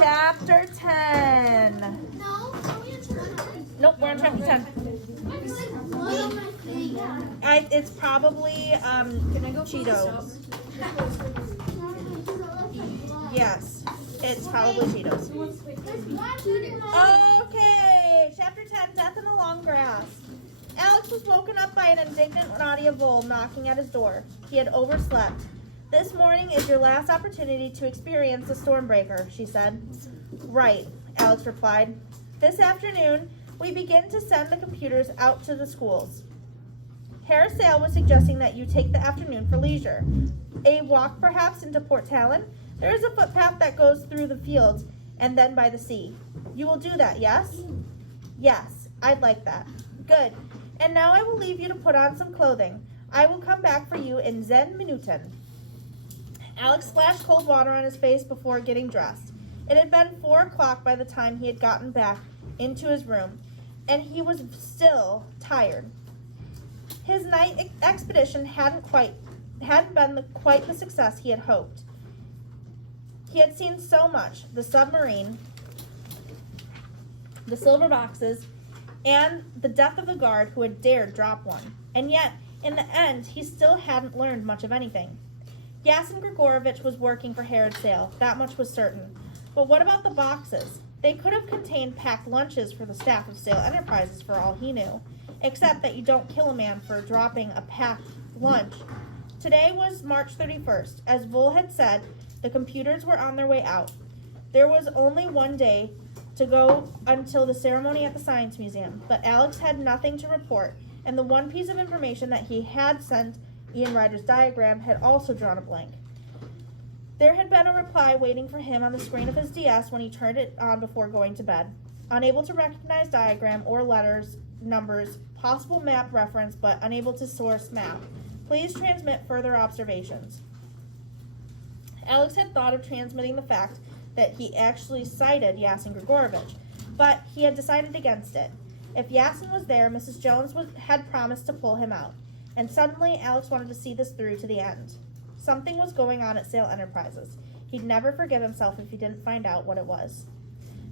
Chapter 10. Nope, we're on chapter 10. It's probably Cheetos. Yes, it's probably Cheetos. Okay, chapter 10, Death in the Long Grass. Alex was woken up by an indignant Nadia Vole knocking at his door. He had overslept. This morning is your last opportunity to experience the Stormbreaker, she said. Right, Alex replied. This afternoon, we begin to send the computers out to the schools. Herr Sale was suggesting that you take the afternoon for leisure. A walk, perhaps, into Port Talon. There is a footpath that goes through the fields and then by the sea. You will do that, yes? Yes, I'd like that. Good. And now I will leave you to put on some clothing. I will come back for you in 10 Minuten. Alex splashed cold water on his face before getting dressed. It had been 4 o'clock by the time he had gotten back into his room, and he was still tired. His night expedition hadn't been quite the success he had hoped. He had seen so much: the submarine, the silver boxes, and the death of the guard who had dared drop one. And yet, in the end, he still hadn't learned much of anything. Yasin Grigorovich was working for Herod Sale, that much was certain. But what about the boxes? They could have contained packed lunches for the staff of Sale Enterprises for all he knew, except that you don't kill a man for dropping a packed lunch. Today was March 31st. As Vole had said, the computers were on their way out. There was only one day to go until the ceremony at the Science Museum, but Alex had nothing to report, and the one piece of information that he had sent, Ian Ryder's diagram, had also drawn a blank. There had been a reply waiting for him on the screen of his DS when he turned it on before going to bed. Unable to recognize diagram or letters, numbers, possible map reference, but unable to source map. Please transmit further observations. Alex had thought of transmitting the fact that he actually sighted Yasin Grigorovich, but he had decided against it. If Yasin was there, Mrs. Jones had promised to pull him out, and suddenly Alex wanted to see this through to the end. Something was going on at Sale Enterprises. He'd never forgive himself if he didn't find out what it was.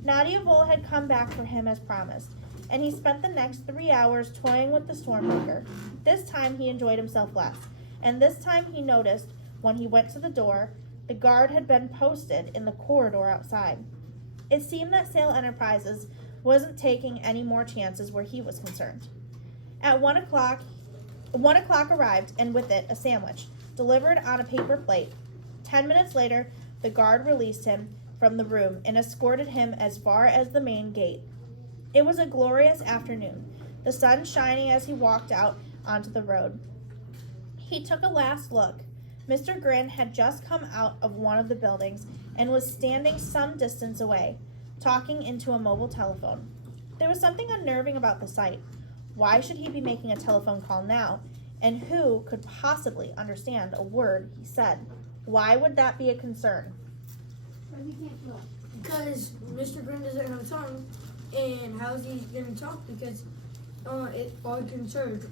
Nadia Vole had come back for him as promised, and he spent the next 3 hours toying with the Stormbreaker. This time he enjoyed himself less, and this time he noticed, when he went to the door, the guard had been posted in the corridor outside. It seemed that Sale Enterprises wasn't taking any more chances where he was concerned. At 1 o'clock arrived, and with it a sandwich, delivered on a paper plate. 10 minutes later, the guard released him from the room and escorted him as far as the main gate. It was a glorious afternoon, the sun shining as he walked out onto the road. He took a last look. Mr. Grin had just come out of one of the buildings and was standing some distance away, talking into a mobile telephone. There was something unnerving about the sight. Why should he be making a telephone call now? And who could possibly understand a word he said? Why would that be a concern? Because Mr. Grin doesn't have a tongue, and how is he going to talk? Because it's all concerned.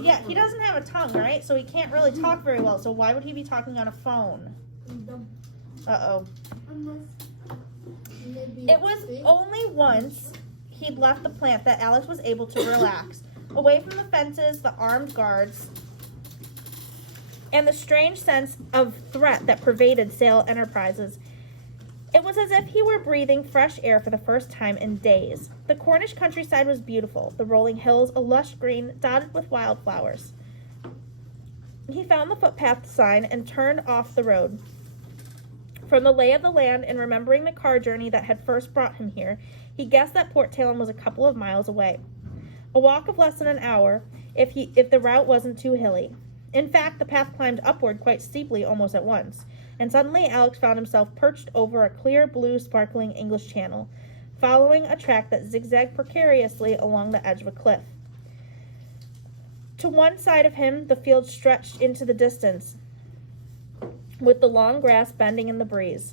Yeah, he doesn't have a tongue, right? So he can't really talk very well. So why would he be talking on a phone? Uh-oh. It was only once he'd left the plant that Alex was able to relax. Away from the fences, the armed guards, and the strange sense of threat that pervaded Sale Enterprises. It was as if he were breathing fresh air for the first time in days. The Cornish countryside was beautiful, the rolling hills a lush green dotted with wildflowers. He found the footpath sign and turned off the road. From the lay of the land and remembering the car journey that had first brought him here, he guessed that Port Talon was a couple of miles away. A walk of less than an hour, if the route wasn't too hilly. In fact, the path climbed upward quite steeply almost at once, and suddenly Alex found himself perched over a clear blue sparkling English channel, following a track that zigzagged precariously along the edge of a cliff. To one side of him, the field stretched into the distance, with the long grass bending in the breeze.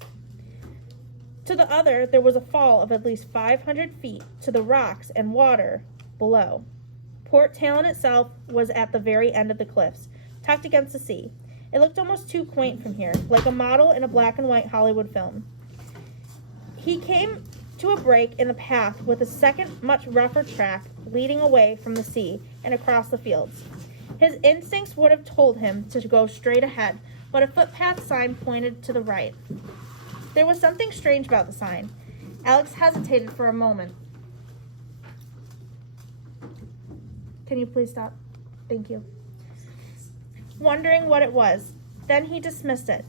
To the other, there was a fall of at least 500 feet to the rocks and water below. Port Talon itself was at the very end of the cliffs, tucked against the sea. It looked almost too quaint from here, like a model in a black and white Hollywood film. He came to a break in the path with a second, much rougher track leading away from the sea and across the fields. His instincts would have told him to go straight ahead, but a footpath sign pointed to the right. There was something strange about the sign. Alex hesitated for a moment. Can you please stop? Thank you. Wondering what it was. Then he dismissed it.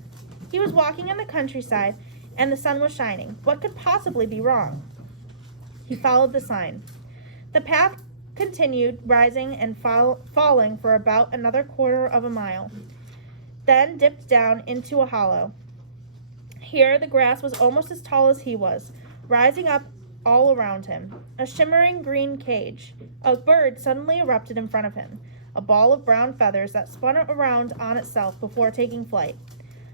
He was walking in the countryside, and the sun was shining. What could possibly be wrong? He followed the sign. The path continued, rising and falling for about another quarter of a mile, then dipped down into a hollow. Here the grass was almost as tall as he was, rising up all around him. A shimmering green cage. A bird suddenly erupted in front of him, a ball of brown feathers that spun around on itself before taking flight.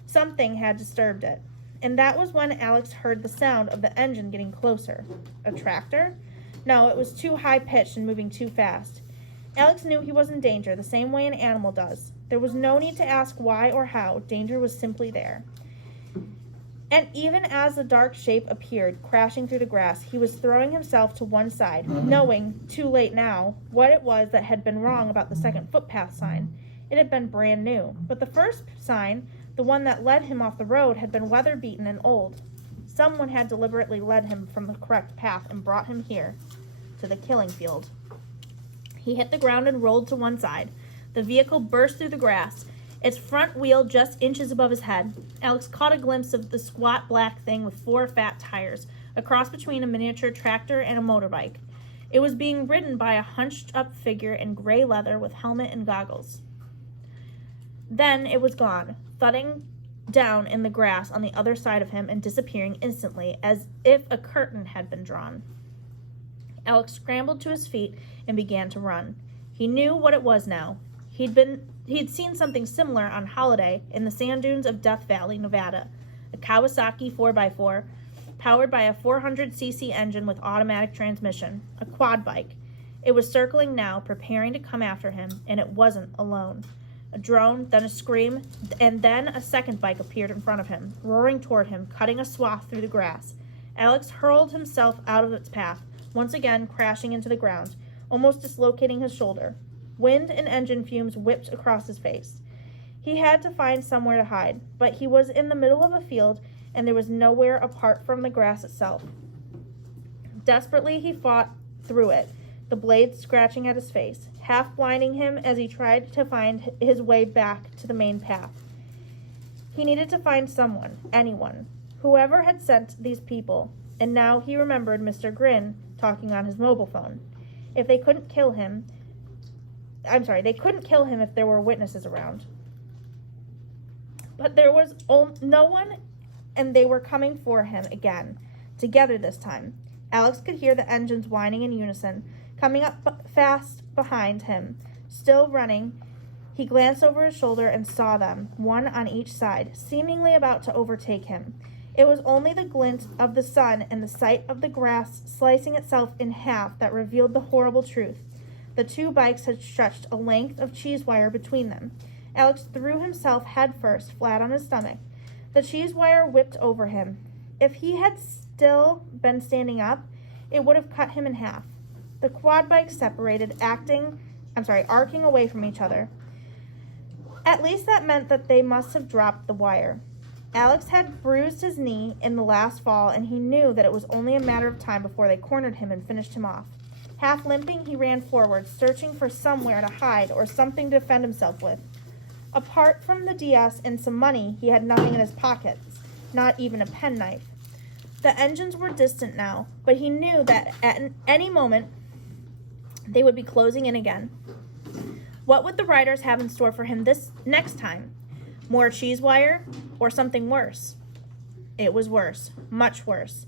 Something had disturbed it, and that was when Alex heard the sound of the engine getting closer. A tractor? No, it was too high-pitched and moving too fast. Alex knew he was in danger, the same way an animal does. There was no need to ask why or how. Danger was simply there. And even as the dark shape appeared, crashing through the grass, he was throwing himself to one side, knowing, too late now, what it was that had been wrong about the second footpath sign. It had been brand new, but the first sign, the one that led him off the road, had been weather-beaten and old. Someone had deliberately led him from the correct path and brought him here, to the killing field. He hit the ground and rolled to one side. The vehicle burst through the grass, its front wheel just inches above his head. Alex caught a glimpse of the squat black thing with 4 fat tires, a cross between a miniature tractor and a motorbike. It was being ridden by a hunched-up figure in gray leather with helmet and goggles. Then it was gone, thudding down in the grass on the other side of him and disappearing instantly, as if a curtain had been drawn. Alex scrambled to his feet and began to run. He knew what it was now. He'd seen something similar on holiday in the sand dunes of Death Valley, Nevada. A Kawasaki 4x4, powered by a 400cc engine with automatic transmission. A quad bike. It was circling now, preparing to come after him, and it wasn't alone. A drone, then a scream, and then a second bike appeared in front of him, roaring toward him, cutting a swath through the grass. Alex hurled himself out of its path, once again crashing into the ground, almost dislocating his shoulder. Wind and engine fumes whipped across his face. He had to find somewhere to hide, but he was in the middle of a field, and there was nowhere apart from the grass itself. Desperately, he fought through it, the blades scratching at his face, half blinding him as he tried to find his way back to the main path. He needed to find someone, anyone, whoever had sent these people, and now he remembered Mr. Grin talking on his mobile phone. They couldn't kill him if there were witnesses around. But there was no one, and they were coming for him again, together this time. Alex could hear the engines whining in unison, coming up fast behind him. Still running, he glanced over his shoulder and saw them, one on each side, seemingly about to overtake him. It was only the glint of the sun and the sight of the grass slicing itself in half that revealed the horrible truth. The 2 bikes had stretched a length of cheese wire between them. Alex threw himself headfirst, flat on his stomach. The cheese wire whipped over him. If he had still been standing up, it would have cut him in half. The quad bikes separated, arcing away from each other. At least that meant that they must have dropped the wire. Alex had bruised his knee in the last fall, and he knew that it was only a matter of time before they cornered him and finished him off. Half limping, he ran forward, searching for somewhere to hide or something to defend himself with. Apart from the DS and some money, he had nothing in his pockets, not even a penknife. The engines were distant now, but he knew that at any moment they would be closing in again. What would the riders have in store for him this next time? More cheese wire or something worse? It was worse, much worse.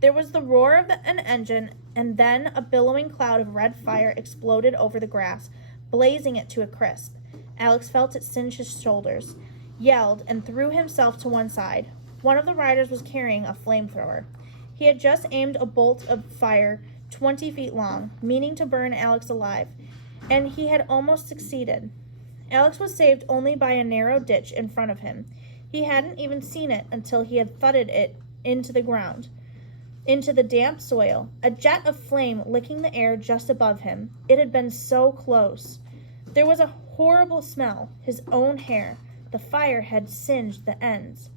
There was the roar of an engine, and then a billowing cloud of red fire exploded over the grass, blazing it to a crisp. Alex felt it singe his shoulders, yelled, and threw himself to one side. One of the riders was carrying a flamethrower. He had just aimed a bolt of fire 20 feet long, meaning to burn Alex alive, and he had almost succeeded. Alex was saved only by a narrow ditch in front of him. He hadn't even seen it until he had thudded it into the ground. into the damp soil, a jet of flame licking the air just above him. It had been so close. There was a horrible smell. His own hair. The fire had singed the ends.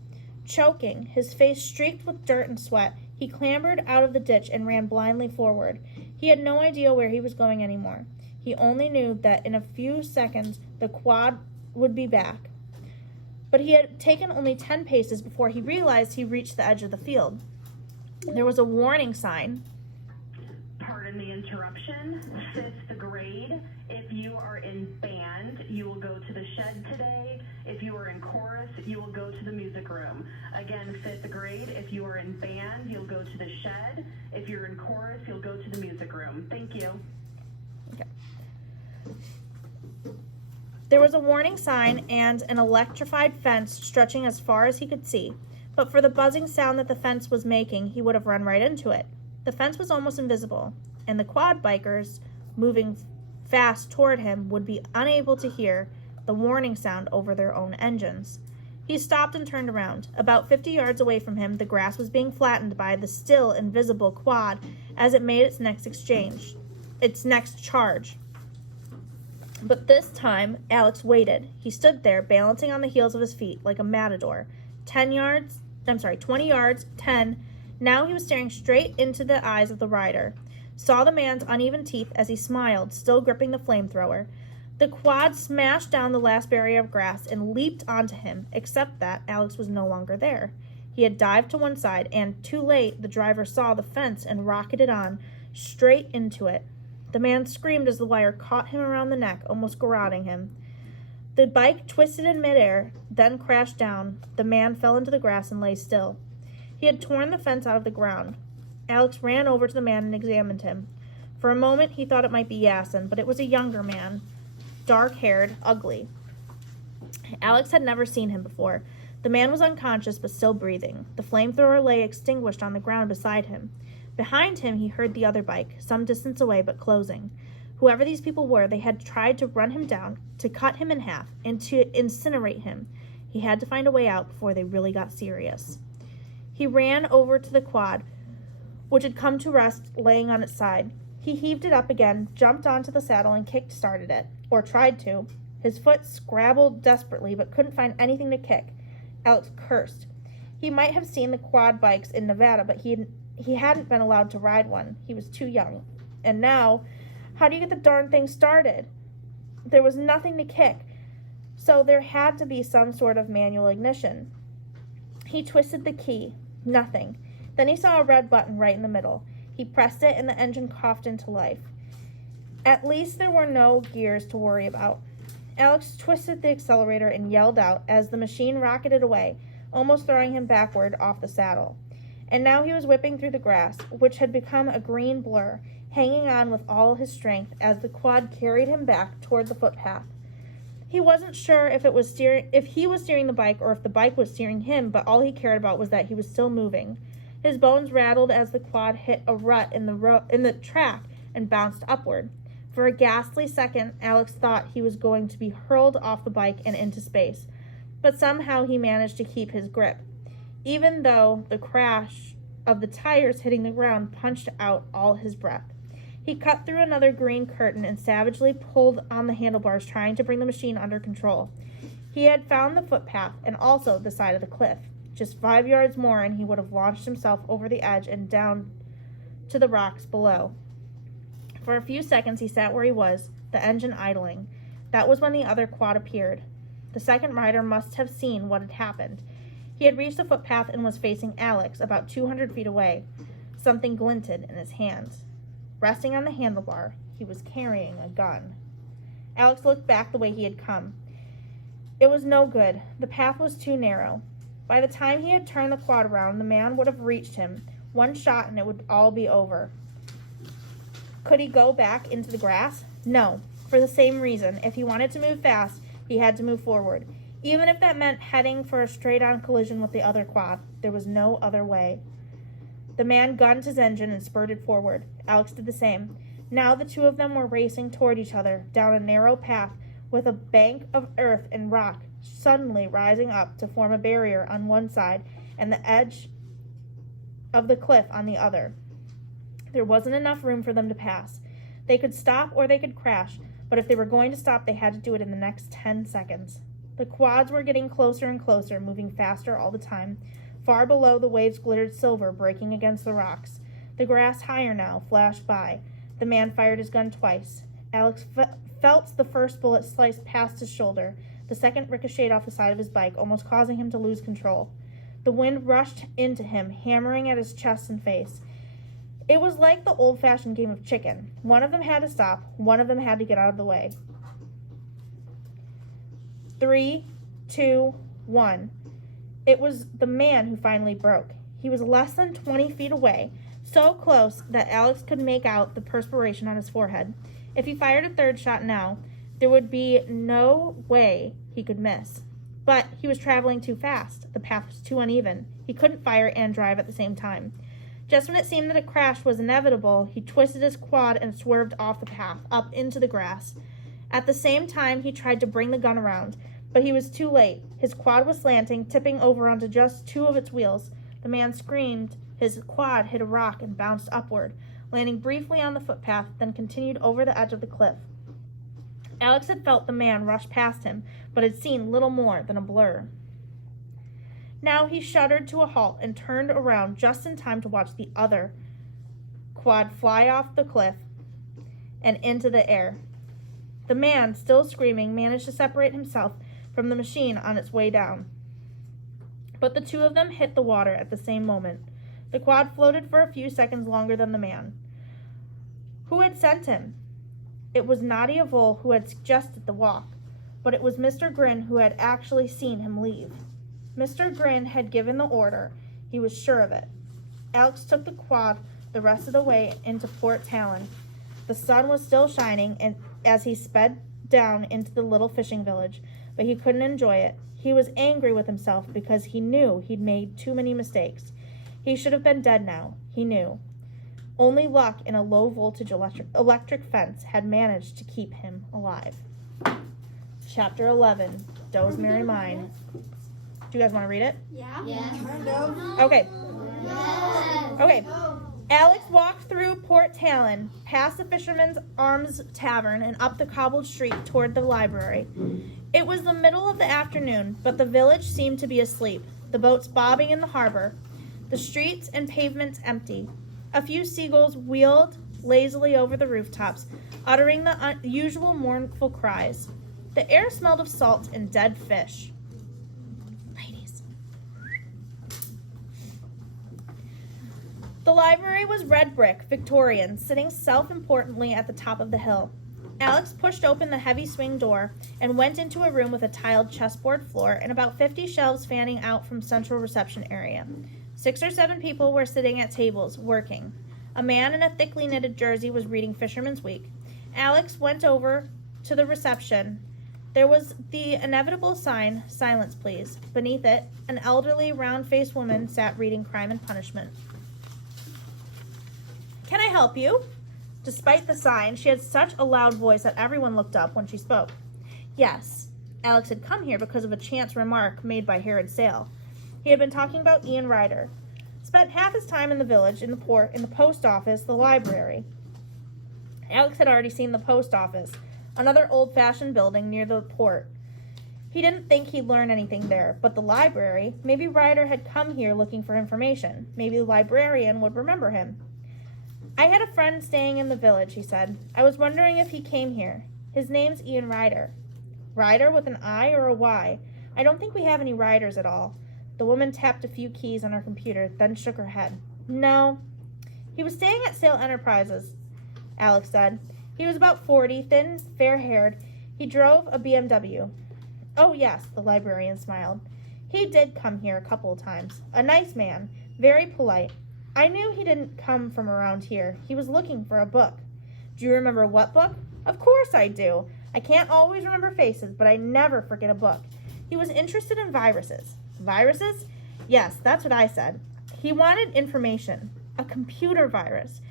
Choking, his face streaked with dirt and sweat, he clambered out of the ditch and ran blindly forward. He had no idea where he was going anymore. He only knew that in a few seconds the quad would be back. But he had taken only 10 paces before he realized he reached the edge of the field. There was a warning sign. Pardon the interruption. 5th grade. If you are in band, you will go to the shed today. If you are in chorus, you will go to the music room. Again, 5th grade. If you are in band, you'll go to the shed. If you're in chorus, you'll go to the music room. Thank you. Okay. There was a warning sign and an electrified fence stretching as far as he could see. But for the buzzing sound that the fence was making, he would have run right into it. The fence was almost invisible, and the quad bikers, moving fast toward him, would be unable to hear the warning sound over their own engines. He stopped and turned around. About 50 yards away from him, the grass was being flattened by the still invisible quad as it made its next charge. But this time, Alex waited. He stood there, balancing on the heels of his feet like a matador. 20 yards, 10. Now he was staring straight into the eyes of the rider. Saw the man's uneven teeth as he smiled, still gripping the flamethrower. The quad smashed down the last barrier of grass and leaped onto him, except that Alex was no longer there. He had dived to one side, and too late, the driver saw the fence and rocketed on, straight into it. The man screamed as the wire caught him around the neck, almost garroting him. The bike twisted in midair, then crashed down. The man fell into the grass and lay still. He had torn the fence out of the ground. Alex ran over to the man and examined him. For a moment, he thought it might be Yasin, but it was a younger man, dark-haired, ugly. Alex had never seen him before. The man was unconscious but still breathing. The flamethrower lay extinguished on the ground beside him. Behind him, he heard the other bike, some distance away but closing. Whoever these people were, they had tried to run him down, to cut him in half, and to incinerate him. He had to find a way out before they really got serious. He ran over to the quad, which had come to rest laying on its side. He heaved it up again, jumped onto the saddle, and kick-started it, or tried to. His foot scrabbled desperately, but couldn't find anything to kick. Alex cursed. He might have seen the quad bikes in Nevada, but he hadn't been allowed to ride one. He was too young. And now, how do you get the darn thing started? There was nothing to kick, so there had to be some sort of manual ignition. He twisted the key. Nothing. Then he saw a red button right in the middle. He pressed it and the engine coughed into life. At least there were no gears to worry about. Alex twisted the accelerator and yelled out as the machine rocketed away, almost throwing him backward off the saddle. And now he was whipping through the grass, which had become a green blur, hanging on with all his strength as the quad carried him back toward the footpath. He wasn't sure if he was steering the bike or if the bike was steering him, but all he cared about was that he was still moving. His bones rattled as the quad hit a rut in the track and bounced upward. For a ghastly second, Alex thought he was going to be hurled off the bike and into space, but somehow he managed to keep his grip, even though the crash of the tires hitting the ground punched out all his breath. He cut through another green curtain and savagely pulled on the handlebars, trying to bring the machine under control. He had found the footpath and also the side of the cliff. Just 5 yards more and he would have launched himself over the edge and down to the rocks below. For a few seconds he sat where he was, the engine idling. That was when the other quad appeared. The second rider must have seen what had happened. He had reached the footpath and was facing Alex, about 200 feet away. Something glinted in his hands. Resting on the handlebar, he was carrying a gun. Alex looked back the way he had come. It was no good. The path was too narrow. By the time he had turned the quad around, the man would have reached him. One shot and it would all be over. Could he go back into the grass? No. For the same reason. If he wanted to move fast, he had to move forward. Even if that meant heading for a straight-on collision with the other quad, there was no other way. The man gunned his engine and spurted forward. Alex did the same. Now the two of them were racing toward each other, down a narrow path with a bank of earth and rock suddenly rising up to form a barrier on one side and the edge of the cliff on the other. There wasn't enough room for them to pass. They could stop or they could crash, but if they were going to stop, they had to do it in the next 10 seconds. The quads were getting closer and closer, moving faster all the time. Far below, the waves glittered silver, breaking against the rocks. The grass, higher now, flashed by. The man fired his gun twice. Alex felt the first bullet slice past his shoulder. The second ricocheted off the side of his bike, almost causing him to lose control. The wind rushed into him, hammering at his chest and face. It was like the old-fashioned game of chicken. One of them had to stop. One of them had to get out of the way. 3, 2, 1. It was the man who finally broke. He was less than 20 feet away, so close that Alex could make out the perspiration on his forehead. If he fired a third shot now, there would be no way he could miss. But he was traveling too fast. The path was too uneven. He couldn't fire and drive at the same time. Just when it seemed that a crash was inevitable, he twisted his quad and swerved off the path, up into the grass. At the same time, he tried to bring the gun around, but he was too late. His quad was slanting, tipping over onto just 2 of its wheels. The man screamed. His quad hit a rock and bounced upward, landing briefly on the footpath, then continued over the edge of the cliff. Alex had felt the man rush past him, but had seen little more than a blur. Now he shuddered to a halt and turned around just in time to watch the other quad fly off the cliff and into the air. The man, still screaming, managed to separate himself from the machine on its way down. But the 2 of them hit the water at the same moment. The quad floated for a few seconds longer than the man. Who had sent him? It was Nadia Vole who had suggested the walk, but it was Mr. Grin who had actually seen him leave. Mr. Grin had given the order. He was sure of it. Alex took the quad the rest of the way into Port Talon. The sun was still shining and as he sped down into the little fishing village, but he couldn't enjoy it. He was angry with himself because he knew he'd made too many mistakes. He should have been dead now, he knew. Only luck in a low-voltage electric fence had managed to keep him alive. Chapter 11, Doe's Merry Mine. Do you guys want to read it? Yeah. Yeah. Okay. Yes. Okay. Alex walked through Port Talon, past the Fisherman's Arms Tavern, and up the cobbled street toward the library. It was the middle of the afternoon, but the village seemed to be asleep, the boats bobbing in the harbor, the streets and pavements empty. A few seagulls wheeled lazily over the rooftops, uttering the usual mournful cries. The air smelled of salt and dead fish. Ladies. The library was red brick, Victorian, sitting self-importantly at the top of the hill. Alex pushed open the heavy swing door and went into a room with a tiled chessboard floor and about 50 shelves fanning out from central reception area. 6 or 7 people were sitting at tables, working. A man in a thickly knitted jersey was reading Fisherman's Week. Alex went over to the reception. There was the inevitable sign, "Silence, please." Beneath it, an elderly, round-faced woman sat reading Crime and Punishment. "Can I help you?" Despite the sign, she had such a loud voice that everyone looked up when she spoke. Yes, Alex had come here because of a chance remark made by Herod Sale. He had been talking about Ian Ryder. Spent half his time in the village, in the port, in the post office, the library. Alex had already seen the post office, another old-fashioned building near the port. He didn't think he'd learn anything there, but the library, maybe Ryder had come here looking for information. Maybe the librarian would remember him. "I had a friend staying in the village," he said. "I was wondering if he came here. His name's Ian Ryder." "Ryder with an I or a Y? I don't think we have any Ryders at all." The woman tapped a few keys on her computer, then shook her head. "No. He was staying at Sale Enterprises," Alex said. "He was about 40, thin, fair-haired. He drove a BMW. "Oh, yes," the librarian smiled. "He did come here a couple of times. A nice man, very polite. I knew he didn't come from around here. He was looking for a book." "Do you remember what book?" "Of course I do. I can't always remember faces, but I never forget a book. He was interested in viruses." "Viruses?" "Yes, that's what I said. He wanted information. A computer virus.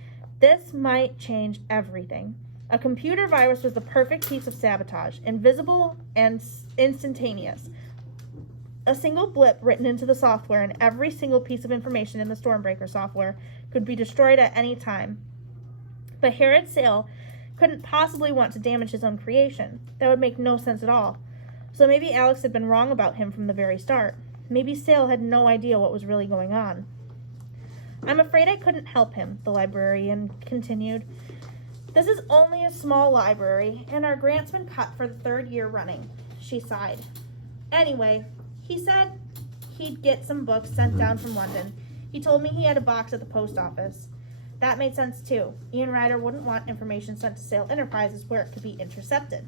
This might change everything. A computer virus was the perfect piece of sabotage, invisible and instantaneous. A single blip written into the software and every single piece of information in the Stormbreaker software could be destroyed at any time. But Herod Sale couldn't possibly want to damage his own creation. That would make no sense at all. So maybe Alex had been wrong about him from the very start. Maybe Sale had no idea what was really going on. I'm afraid I couldn't help him, the librarian continued. This is only a small library, and our grant's been cut for the 3rd year running. She sighed. Anyway, he said he'd get some books sent down from London. He told me he had a box at the post office. That made sense too. Ian Ryder wouldn't want information sent to Sale Enterprises where it could be intercepted.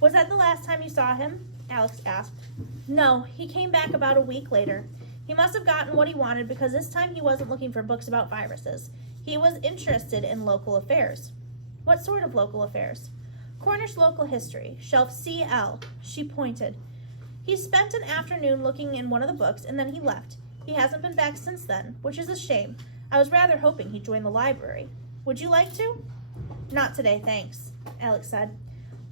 Was that the last time you saw him? Alex asked. No, he came back about a week later. He must have gotten what he wanted because this time he wasn't looking for books about viruses. He was interested in local affairs. What sort of local affairs? Cornish local history, shelf CL. She pointed. He spent an afternoon looking in one of the books and then he left. He hasn't been back since then, which is a shame. I was rather hoping he'd join the library. Would you like to? Not today, thanks, Alex said.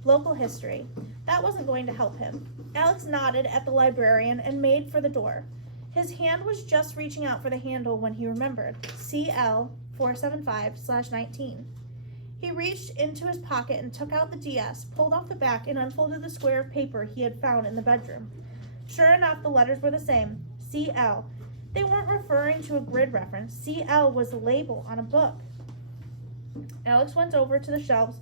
Local history. That wasn't going to help him. Alex nodded at the librarian and made for the door. His hand was just reaching out for the handle when he remembered. CL 475/19. He reached into his pocket and took out the DS, pulled off the back, and unfolded the square of paper he had found in the bedroom. Sure enough, the letters were the same. CL. They weren't referring to a grid reference. CL was the label on a book. Alex went over to the shelves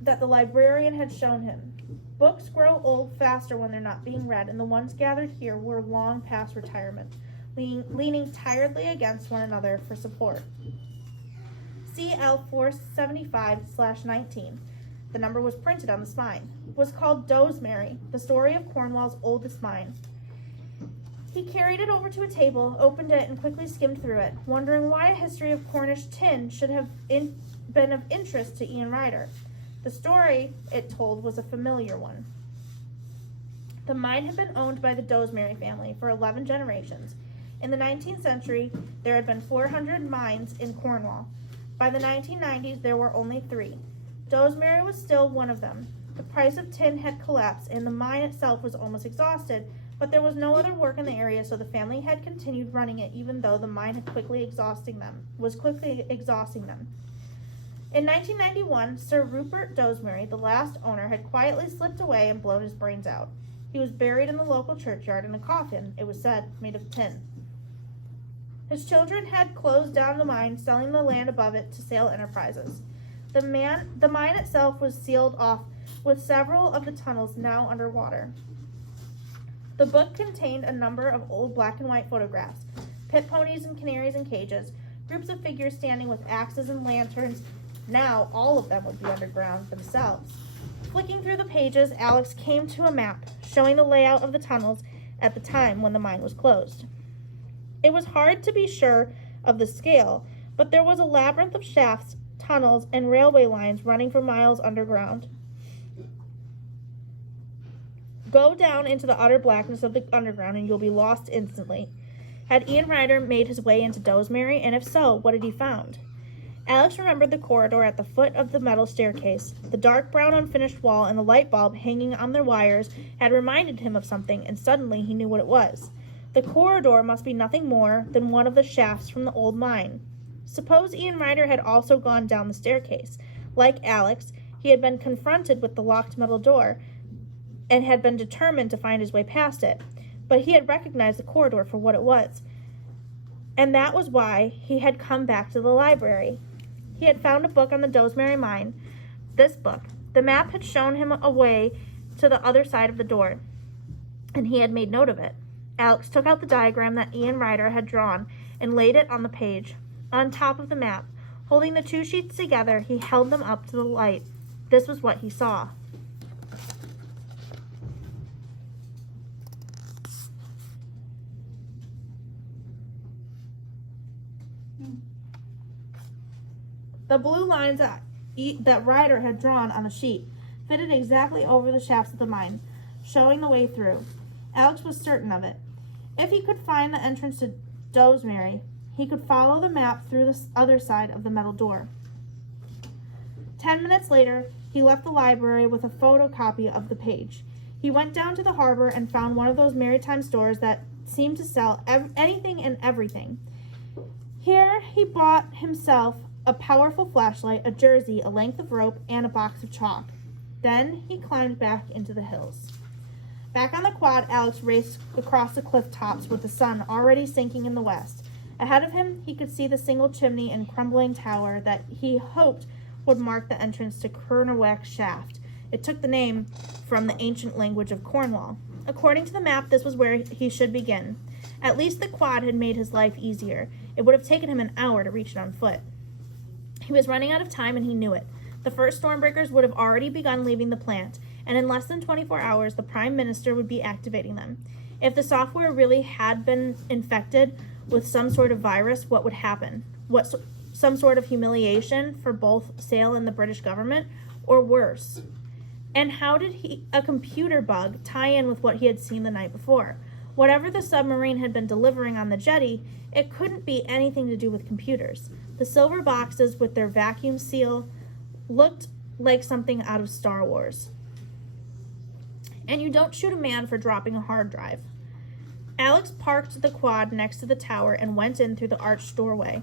that the librarian had shown him. Books grow old faster when they're not being read, and the ones gathered here were long past retirement, leaning tiredly against one another for support. CL 475/19, the number was printed on the spine, was called Dozemary, the story of Cornwall's oldest mine. He carried it over to a table, opened it, and quickly skimmed through it, wondering why a history of Cornish tin should have been of interest to Ian Ryder. The story it told was a familiar one. The mine had been owned by the Dozemary family for 11 generations. In the 19th century, there had been 400 mines in Cornwall. By the 1990s, there were only 3. Dozemary was still one of them. The price of tin had collapsed, and the mine itself was almost exhausted, but there was no other work in the area, so the family had continued running it even though the mine was quickly exhausting them. In 1991, Sir Rupert Dozemary, the last owner, had quietly slipped away and blown his brains out. He was buried in the local churchyard in a coffin, it was said, made of tin. His children had closed down the mine, selling the land above it to Sale Enterprises. The mine itself was sealed off, with several of the tunnels now underwater. The book contained a number of old black and white photographs, pit ponies and canaries in cages, groups of figures standing with axes and lanterns. Now all of them would be underground themselves. Flicking through the pages, Alex came to a map showing the layout of the tunnels at the time when the mine was closed. It was hard to be sure of the scale, but there was a labyrinth of shafts, tunnels, and railway lines running for miles underground. Go down into the utter blackness of the underground and you'll be lost instantly. Had Ian Ryder made his way into Dozemary, and if so, what had he found? Alex remembered the corridor at the foot of the metal staircase. The dark brown unfinished wall and the light bulb hanging on their wires had reminded him of something, and suddenly he knew what it was. The corridor must be nothing more than one of the shafts from the old mine. Suppose Ian Ryder had also gone down the staircase. Like Alex, he had been confronted with the locked metal door and had been determined to find his way past it. But he had recognized the corridor for what it was. And that was why he had come back to the library. He had found a book on the Dozemary mine. This book. The map had shown him a way to the other side of the door, and he had made note of it. Alex took out the diagram that Ian Ryder had drawn and laid it on the page, on top of the map. Holding the 2 sheets together, he held them up to the light. This was what he saw. The blue lines that Ryder had drawn on the sheet fitted exactly over the shafts of the mine, showing the way through. Alex was certain of it. If he could find the entrance to Dozemary, he could follow the map through the other side of the metal door. 10 minutes later, he left the library with a photocopy of the page. He went down to the harbor and found one of those maritime stores that seemed to sell anything and everything. Here he bought himself a powerful flashlight, a jersey, a length of rope, and a box of chalk. Then he climbed back into the hills. Back on the quad, Alex raced across the cliff tops with the sun already sinking in the west. Ahead of him, he could see the single chimney and crumbling tower that he hoped would mark the entrance to Kernawack Shaft. It took the name from the ancient language of Cornwall. According to the map, this was where he should begin. At least the quad had made his life easier. It would have taken him an hour to reach it on foot. He was running out of time, and he knew it. The first Stormbreakers would have already begun leaving the plant, and in less than 24 hours, the Prime Minister would be activating them. If the software really had been infected with some sort of virus, what would happen? Some sort of humiliation for both Sale and the British government, or worse? And how did a computer bug tie in with what he had seen the night before? Whatever the submarine had been delivering on the jetty, it couldn't be anything to do with computers. The silver boxes with their vacuum seal looked like something out of Star Wars. And you don't shoot a man for dropping a hard drive. Alex parked the quad next to the tower and went in through the arched doorway.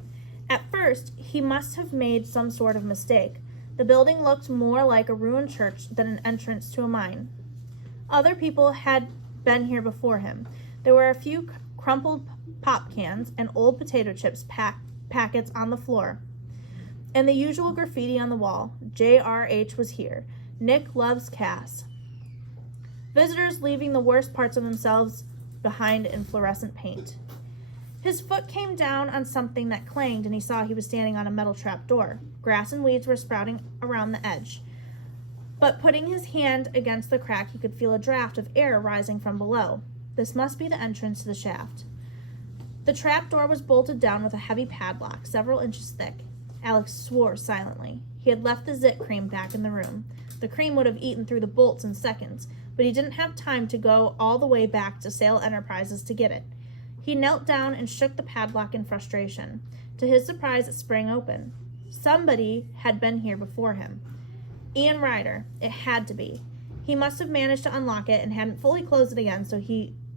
At first, he must have made some sort of mistake. The building looked more like a ruined church than an entrance to a mine. Other people had been here before him. There were a few crumpled pop cans and old potato chips packets on the floor, and the usual graffiti on the wall. JRH was here. Nick loves Cass. Visitors leaving the worst parts of themselves behind in fluorescent paint. His foot came down on something that clanged, and he saw he was standing on a metal trap door. Grass and weeds were sprouting around the edge. But putting his hand against the crack, he could feel a draft of air rising from below. This must be the entrance to the shaft. The trap door was bolted down with a heavy padlock, several inches thick. Alex swore silently. He had left the zit cream back in the room. The cream would have eaten through the bolts in seconds, but he didn't have time to go all the way back to Sale Enterprises to get it. He knelt down and shook the padlock in frustration. To his surprise, it sprang open. Somebody had been here before him. Ian Ryder. It had to be. He must have managed to unlock it and hadn't fully closed it again, so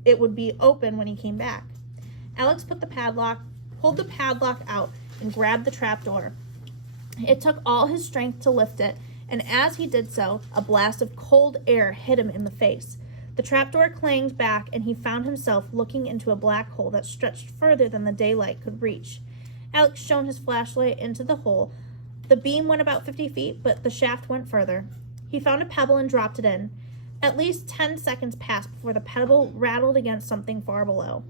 it would be open when he came back. Alex pulled the padlock out and grabbed the trapdoor. It took all his strength to lift it, and as he did so, a blast of cold air hit him in the face. The trapdoor clanged back, and he found himself looking into a black hole that stretched further than the daylight could reach. Alex shone his flashlight into the hole. The beam went about 50 feet, but the shaft went further. He found a pebble and dropped it in. At least 10 seconds passed before the pebble rattled against something far below.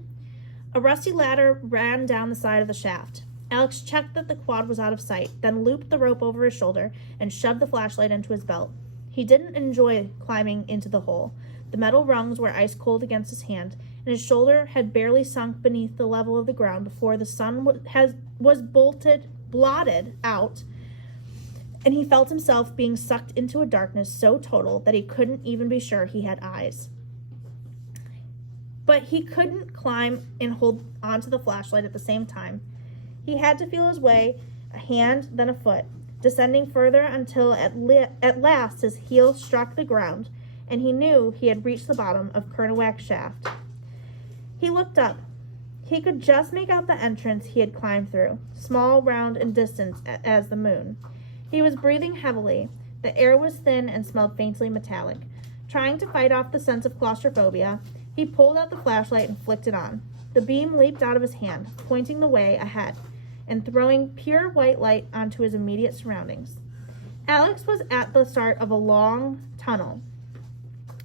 A rusty ladder ran down the side of the shaft. Alex checked that the quad was out of sight, then looped the rope over his shoulder and shoved the flashlight into his belt. He didn't enjoy climbing into the hole. The metal rungs were ice cold against his hand, and his shoulder had barely sunk beneath the level of the ground before the sun was blotted out, and he felt himself being sucked into a darkness so total that he couldn't even be sure he had eyes. But he couldn't climb and hold onto the flashlight at the same time. He had to feel his way, a hand, then a foot, descending further until at last his heel struck the ground, and he knew he had reached the bottom of Kernawack Shaft. He looked up. He could just make out the entrance he had climbed through, small, round, and distant as the moon. He was breathing heavily. The air was thin and smelled faintly metallic. Trying to fight off the sense of claustrophobia, he pulled out the flashlight and flicked it on. The beam leaped out of his hand, pointing the way ahead and throwing pure white light onto his immediate surroundings. Alex was at the start of a long tunnel,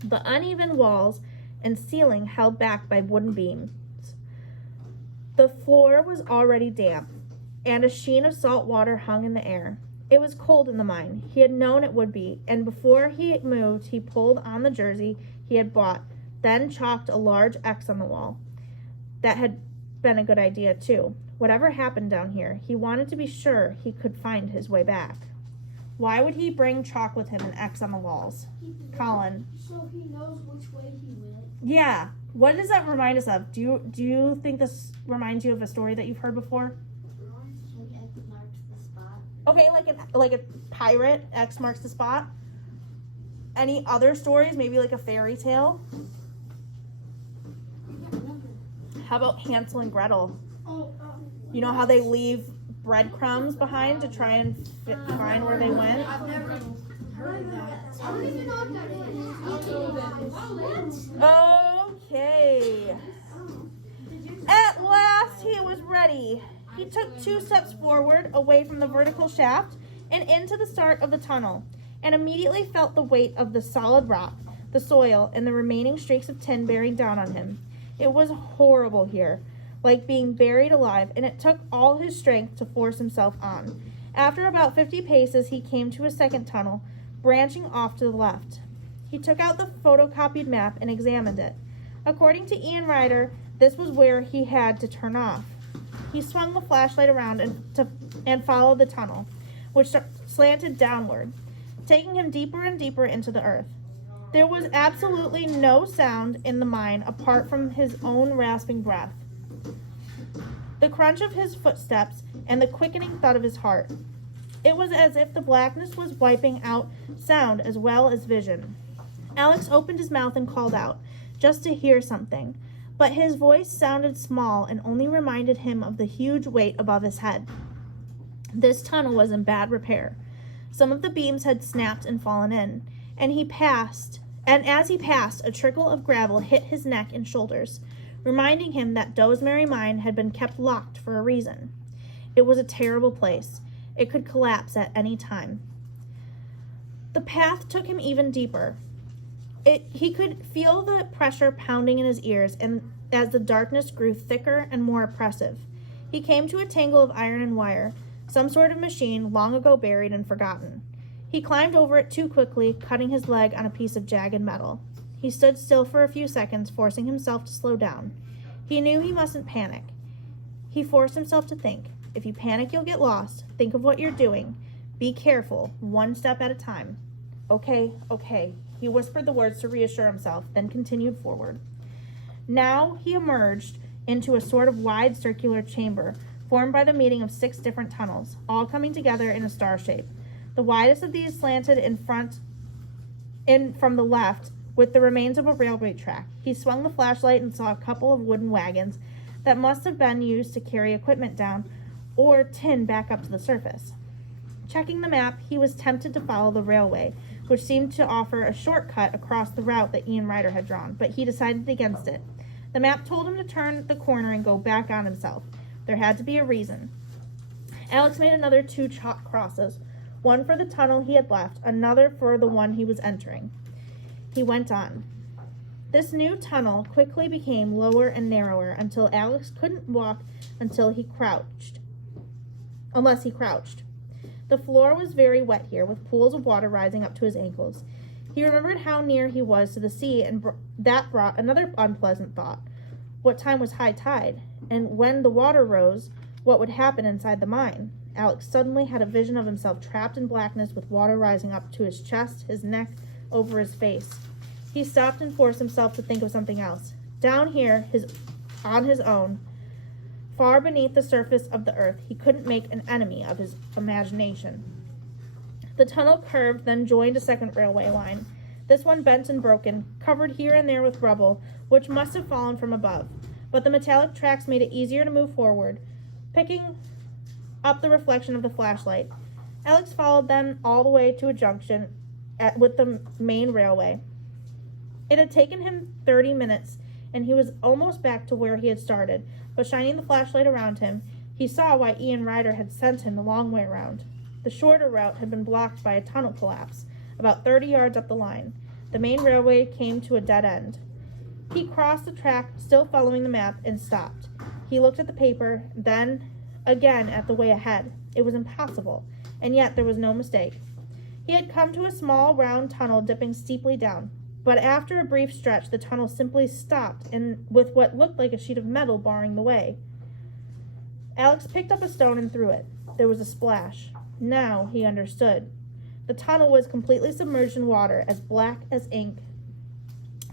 the uneven walls and ceiling held back by wooden beams. The floor was already damp, and a sheen of salt water hung in the air. It was cold in the mine. He had known it would be, and before he moved, he pulled on the jersey he had bought, then chalked a large X on the wall. That had been a good idea, too. Whatever happened down here, he wanted to be sure he could find his way back. Why would he bring chalk with him and X on the walls? Colin. So he knows which way he went. Yeah. What does that remind us of? Do you think this reminds you of a story that you've heard before? Like X marks the spot. Okay, like a pirate, X marks the spot. any other stories? Maybe like a fairy tale? How about Hansel and Gretel? You know how they leave breadcrumbs behind to try and find where they went? I've never heard that. I don't even know what that is. Okay. At last he was ready. He took 2 steps forward, away from the vertical shaft, and into the start of the tunnel, and immediately felt the weight of the solid rock, the soil, and the remaining streaks of tin bearing down on him. It was horrible here, like being buried alive, and it took all his strength to force himself on. After about 50 paces, he came to a second tunnel, branching off to the left. He took out the photocopied map and examined it. According to Ian Ryder, this was where he had to turn off. He swung the flashlight around and followed the tunnel, which slanted downward, taking him deeper and deeper into the earth. There was absolutely no sound in the mine apart from his own rasping breath, the crunch of his footsteps, and the quickening thud of his heart. It was as if the blackness was wiping out sound as well as vision. Alex opened his mouth and called out, just to hear something, but his voice sounded small and only reminded him of the huge weight above his head. This tunnel was in bad repair. Some of the beams had snapped and fallen in, and as he passed, a trickle of gravel hit his neck and shoulders, reminding him that Doesmerry Mine had been kept locked for a reason. It was a terrible place. It could collapse at any time. The path took him even deeper. He could feel the pressure pounding in his ears, and as the darkness grew thicker and more oppressive, he came to a tangle of iron and wire, some sort of machine long ago buried and forgotten. He climbed over it too quickly, cutting his leg on a piece of jagged metal. He stood still for a few seconds, forcing himself to slow down. He knew he mustn't panic. He forced himself to think. If you panic, you'll get lost. Think of what you're doing. Be careful, one step at a time. Okay. He whispered the words to reassure himself, then continued forward. Now he emerged into a sort of wide circular chamber, formed by the meeting of 6 different tunnels, all coming together in a star shape. The widest of these slanted in from the left, with the remains of a railway track. He swung the flashlight and saw a couple of wooden wagons that must have been used to carry equipment down or tin back up to the surface. Checking the map, he was tempted to follow the railway, which seemed to offer a shortcut across the route that Ian Ryder had drawn, but he decided against it. The map told him to turn the corner and go back on himself. There had to be a reason. Alex made another 2 chalk crosses, one for the tunnel he had left, another for the one he was entering. He went on. This new tunnel quickly became lower and narrower until Alex couldn't walk unless he crouched. The floor was very wet here, with pools of water rising up to his ankles. He remembered how near he was to the sea, and that brought another unpleasant thought. What time was high tide? And when the water rose, what would happen inside the mine? Alex suddenly had a vision of himself trapped in blackness, with water rising up to his chest, his neck, over his face. He stopped and forced himself to think of something else. Down here, on his own, far beneath the surface of the earth, he couldn't make an enemy of his imagination. The tunnel curved, then joined a second railway line. This one bent and broken, covered here and there with rubble, which must have fallen from above. But the metallic tracks made it easier to move forward, picking up the reflection of the flashlight. Alex followed them all the way to a junction with the main railway. It had taken him 30 minutes, and he was almost back to where he had started, but shining the flashlight around him, he saw why Ian Ryder had sent him the long way around. The shorter route had been blocked by a tunnel collapse, about 30 yards up the line. The main railway came to a dead end. He crossed the track, still following the map, and stopped. He looked at the paper, then again at the way ahead. It was impossible, and yet there was no mistake. He had come to a small, round tunnel dipping steeply down, but after a brief stretch, the tunnel simply stopped, and with what looked like a sheet of metal barring the way. Alex picked up a stone and threw it. There was a splash. Now he understood. The tunnel was completely submerged in water, as black as ink.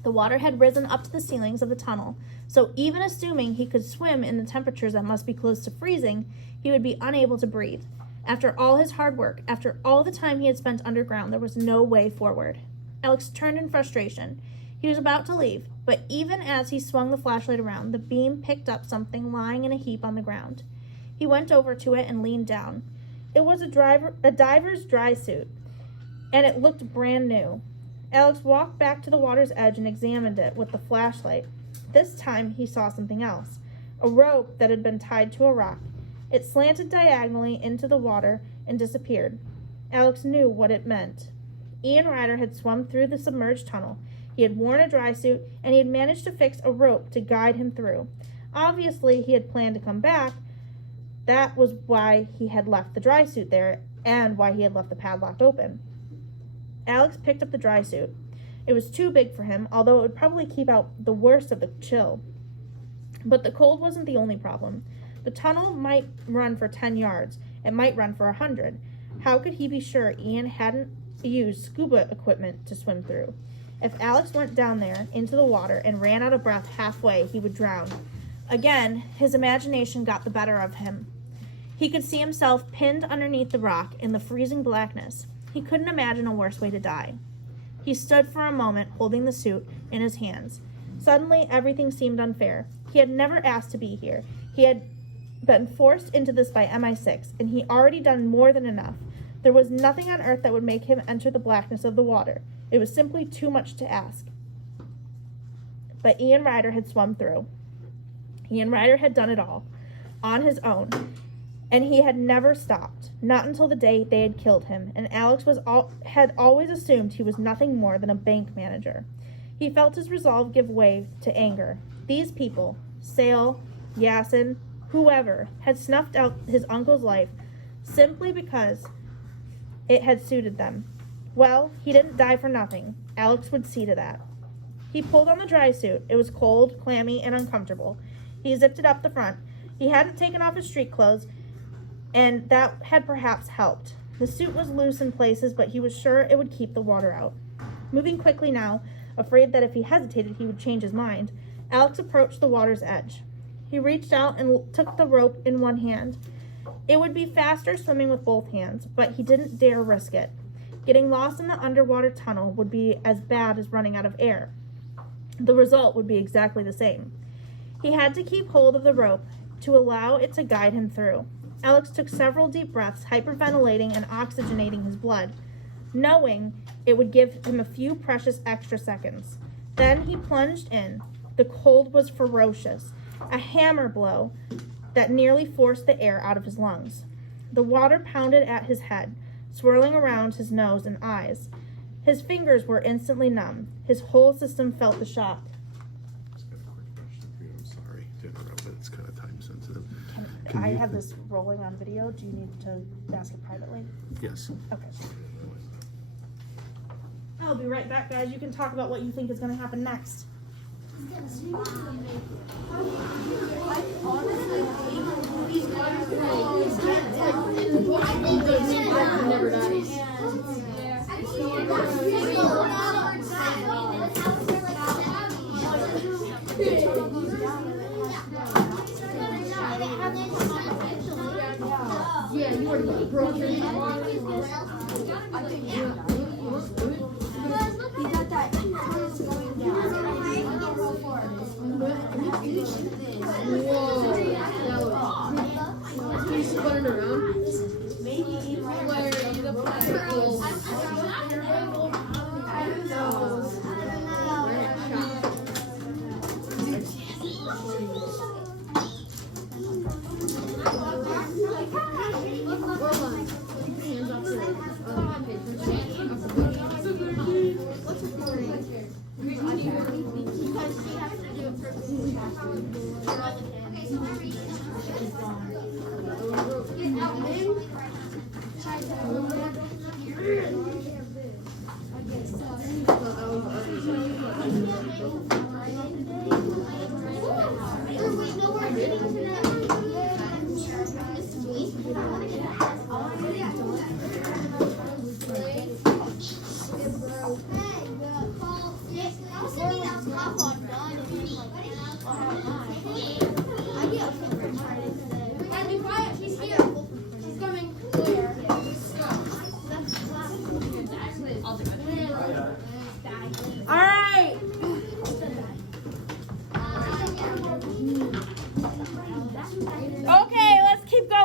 The water had risen up to the ceilings of the tunnel, so even assuming he could swim in the temperatures that must be close to freezing, he would be unable to breathe. After all his hard work, after all the time he had spent underground, there was no way forward. Alex turned in frustration. He was about to leave, but even as he swung the flashlight around, the beam picked up something lying in a heap on the ground. He went over to it and leaned down. It was a diver's dry suit, and it looked brand new. Alex walked back to the water's edge and examined it with the flashlight. This time he saw something else, a rope that had been tied to a rock. It slanted diagonally into the water and disappeared. Alex knew what it meant. Ian Ryder had swum through the submerged tunnel. He had worn a dry suit, and he had managed to fix a rope to guide him through. Obviously, he had planned to come back. That was why he had left the dry suit there, and why he had left the padlock open. Alex picked up the dry suit. It was too big for him, although it would probably keep out the worst of the chill. But the cold wasn't the only problem. The tunnel might run for 10 yards. It might run for 100. How could he be sure Ian hadn't used scuba equipment to swim through? If Alex went down there into the water and ran out of breath halfway, he would drown. Again, his imagination got the better of him. He could see himself pinned underneath the rock in the freezing blackness. He couldn't imagine a worse way to die. He stood for a moment, holding the suit in his hands. Suddenly, everything seemed unfair. He had never asked to be here. He had been forced into this by MI6, and he already done more than enough. There was nothing on earth that would make him enter the blackness of the water. It was simply too much to ask. But Ian Ryder had swum through. Ian Ryder had done it all, on his own, and he had never stopped, not until the day they had killed him, and Alex had always assumed he was nothing more than a bank manager. He felt his resolve give way to anger. These people, Sale, Yasin, whoever, had snuffed out his uncle's life simply because it had suited them. Well, he didn't die for nothing. Alex would see to that. He pulled on the dry suit. It was cold, clammy, and uncomfortable. He zipped it up the front. He hadn't taken off his street clothes, and that had perhaps helped. The suit was loose in places, but he was sure it would keep the water out. Moving quickly now, afraid that if he hesitated he would change his mind, Alex approached the water's edge. He reached out and took the rope in one hand. It would be faster swimming with both hands, but he didn't dare risk it. Getting lost in the underwater tunnel would be as bad as running out of air. The result would be exactly the same. He had to keep hold of the rope to allow it to guide him through. Alex took several deep breaths, hyperventilating and oxygenating his blood, knowing it would give him a few precious extra seconds. Then he plunged in. The cold was ferocious, a hammer blow that nearly forced the air out of his lungs. The water pounded at his head, swirling around his nose and eyes. His fingers were instantly numb. His whole system felt the shock. Just got a quick question for you. I'm sorry to interrupt, but it's kind of time sensitive. I have this rolling on video. Do you need to ask it privately? Yes. Okay. I'll be right back, guys. You can talk about what you think is going to happen next. Yeah, you already got broken. You got that twist going down. Whoa. He's spinning around. Where the purple.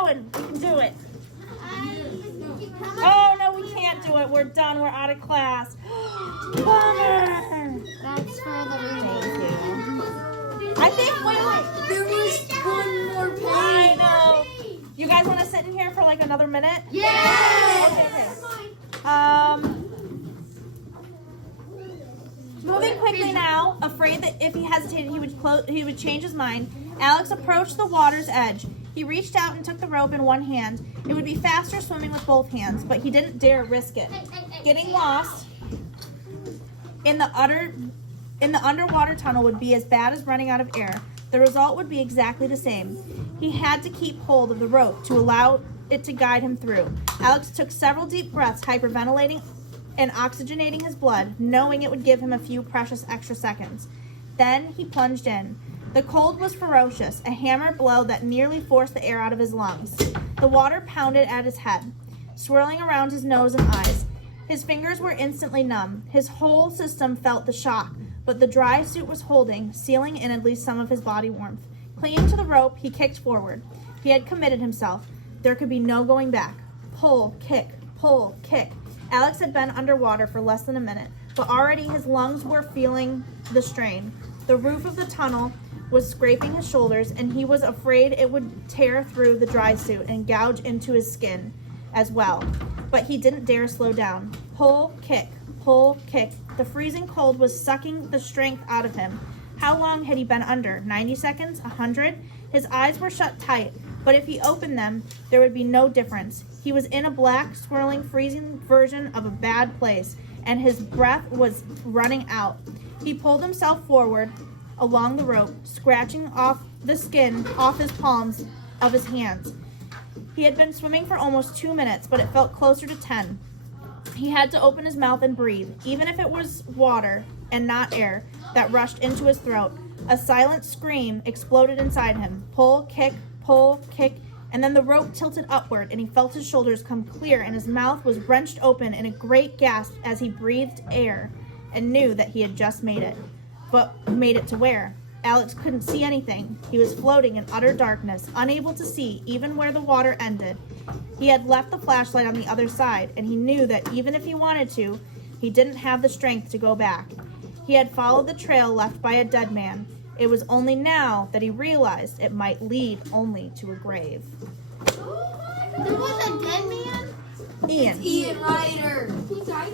going. We can do it. Oh, no, we can't do it. We're done. We're out of class. Bummer. That's for the Thank you. I think, wait. There was one more page. I know. You guys want to sit in here for like another minute? Yeah. Okay. Moving quickly now, afraid that if he hesitated, he would change his mind. Alex approached the water's edge. He reached out and took the rope in one hand. It would be faster swimming with both hands, but he didn't dare risk it. Getting lost in the underwater tunnel would be as bad as running out of air. The result would be exactly the same. He had to keep hold of the rope to allow it to guide him through. Alex took several deep breaths, hyperventilating and oxygenating his blood, knowing it would give him a few precious extra seconds. Then he plunged in. The cold was ferocious, a hammer blow that nearly forced the air out of his lungs. The water pounded at his head, swirling around his nose and eyes. His fingers were instantly numb. His whole system felt the shock, but the dry suit was holding, sealing in at least some of his body warmth. Clinging to the rope, he kicked forward. He had committed himself. There could be no going back. Pull, kick, pull, kick. Alex had been underwater for less than a minute, but already his lungs were feeling the strain. The roof of the tunnel was scraping his shoulders, and he was afraid it would tear through the dry suit and gouge into his skin as well. But he didn't dare slow down. Pull, kick, pull, kick. The freezing cold was sucking the strength out of him. How long had he been under? 90 seconds? 100? His eyes were shut tight, but if he opened them, there would be no difference. He was in a black, swirling, freezing version of a bad place, and his breath was running out. He pulled himself forward along the rope, scratching off the skin off his palms of his hands. He had been swimming for almost 2 minutes, but it felt closer to 10. He had to open his mouth and breathe, even if it was water and not air that rushed into his throat. A silent scream exploded inside him. Pull, kick, and then the rope tilted upward, and he felt his shoulders come clear, and his mouth was wrenched open in a great gasp as he breathed air and knew that he had just made it. But made it to where? Alex couldn't see anything. He was floating in utter darkness, unable to see even where the water ended. He had left the flashlight on the other side, and he knew that even if he wanted to, he didn't have the strength to go back. He had followed the trail left by a dead man. It was only now that he realized it might lead only to a grave. There was a dead man? Ian. Ian Ryder. He died.